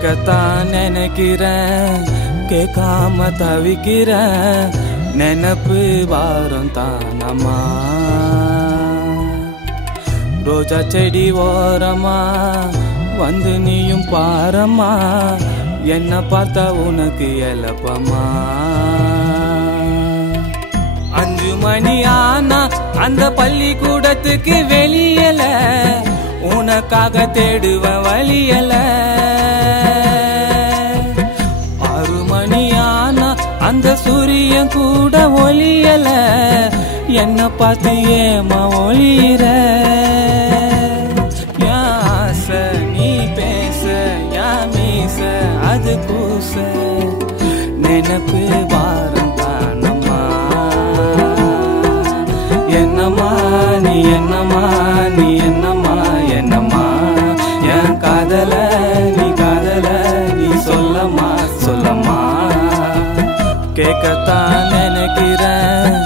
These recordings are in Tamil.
கேட்கத்தான் நினைக்கிறேன், கேட்காம தவிக்கிறேன். நினப்பு வாரம் தானம்மா. ரோஜா செடி ஓரமா வந்து நீயும் பாரம்மா. என்ன பார்த்தா உனக்கு எழப்பமா. 5 மணி ஆனா அந்த பள்ளிக்கூடத்துக்கு வெளியல, உனக்காக தேடுவேன் வழியல. 6 மணி ஆனா அந்த சூரியன் கூட ஒளியல, என்ன பார்த்து ஏமா ஒளியிற. யாச நீ பேச, யா மீச அது பூச. நினப்பு வாரம் தானம்மா. என்னம்மா நீ என்னம்மா நீ என்னம்மா என்னம்மா. என் காதல நீ காதல நீ சொல்லம்மா சொல்லம்மா. கேட்கத்தான் நினைக்கிறேன்,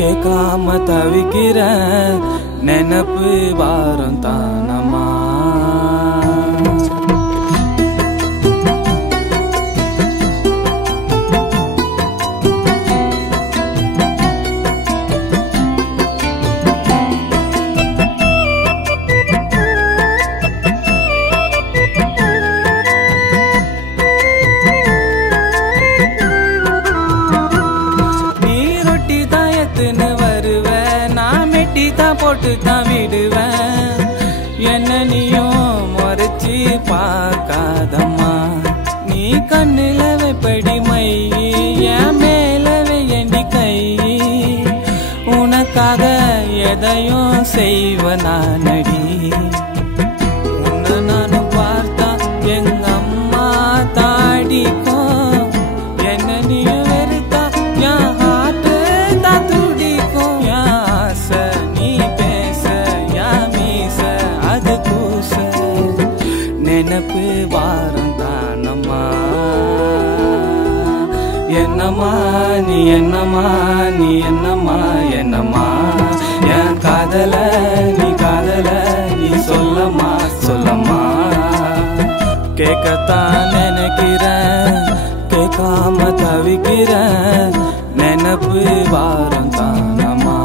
கேட்காம தவிக்கிறேன். நினப்பு வாரம் தானம்மா. வருவேன் நான் மெட்டி தான் போட்டு தான் விடுவேன். என்ன நீயும் முறைச்சி பார்க்காதம்மா. நீ கண்ணுல வைப்படி மை, என் மேல வையண்டி கை. உனக்காக எதையும் செய்வனா நடி. உன்னை நானும் பார்த்தா எங்க அம்மா தாடிக்கும். என்ன நீயும் வெறுத்தா என் ஹார்ட் தான் துடிக்கும். யாச நீ பேச, யா மீச அது பூச. நினப்பு வாரம் தானம்மா. என்னம்மா நீ என்னம்மா நீ என்னம்மா என்னம்மா. என் காதல நீ காதல நீ சொல்லம்மா சொல்லம்மா. கேட்கத்தான் நினைக்கிறேன், கேட்காம தவிக்கிறேன். நினப்பு வாரம் தானம்மா.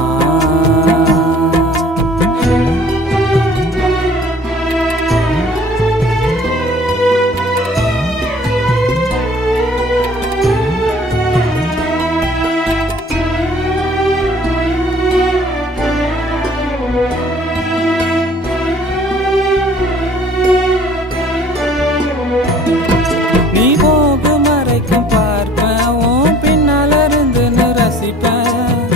நீ போகு மறைக்கும் பார்ப்பேன், உன் பின்னால இருந்துன்னு ரசிப்பேன்.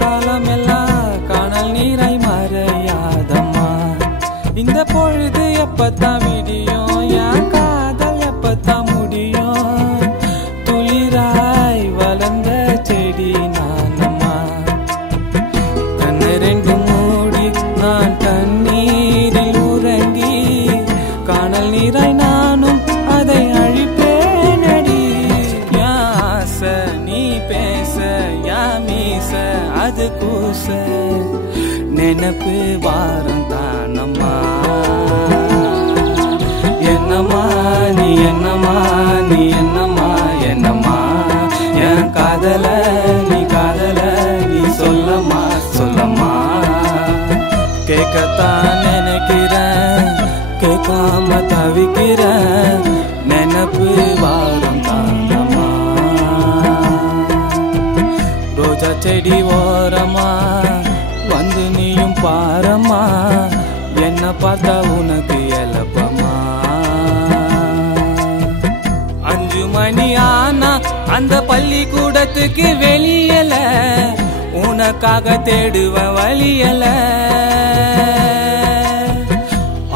காலமெல்லாம் காணல் நீராய் மறையாதம்மா. இந்த பொழுது எப்பத்தான் விடியும், என் காதல் எப்பத்தான் முடியும். துளிராய் வளர்ந்த செடி நானம்மா. கண்ணு 2 மூடி நான் தண்ணீரில் உறங்கி, காணல் நீராய் நானும் அதை அழிப்பேன் அடி. யாச நீ பேச, யா மீச அது கூச. நினப்பு வாரம் தானம்மா. என்னம்மா நீ என்னம்மா நீ என்னம்மா என்னம்மா. என் காதல நீ காதல நீ சொல்லம்மா சொல்லம்மா. கேட்கத்தான் நினைக்கிறேன், கேட்காம தவிக்கிறேன். நினப்பு வாரம் தானம்மா. ரோஜா செடி ஓரமா வந்து நீயும் பாரம்மா. என்ன பார்த்தா உனக்கு எழப்பமா. 5 மணி ஆனா அந்த பள்ளிக்கூடத்துக்கு வெளியல, உனக்காக தேடுவேன் வழியல.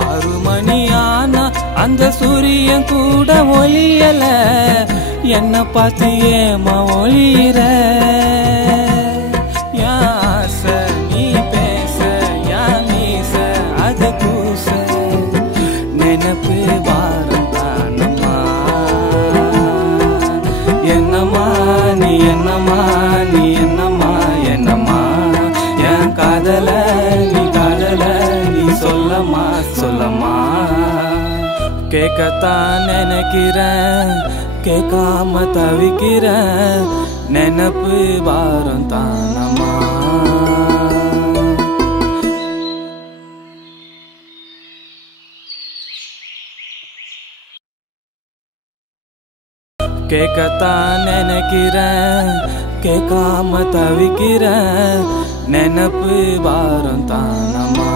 6 மணி ஆனா அந்த சூரியன் கூட ஒளியல, என்ன பார்த்து ஏமா ஒளியிற. யாச நீ பேச, யா மீச அது பூச. நினப்பு வாரம் தானம்மா. என்னம்மா நீ என்னம்மா நீ என்னம்மா என்னம்மா. என் காதல நீ காதல நீ சொல்லம்மா சொல்லம்மா. கேட்க கேட்கத்தான் நினைக்கிறேன், கேட்காம தவிக்கிறேன், நினப்பு வாரம் தானம்மா. கேட்கத்தான் நினைக்கிறேன், கேட்காம தவிக்கிறேன், நினப்பு வாரம் தானம்மா.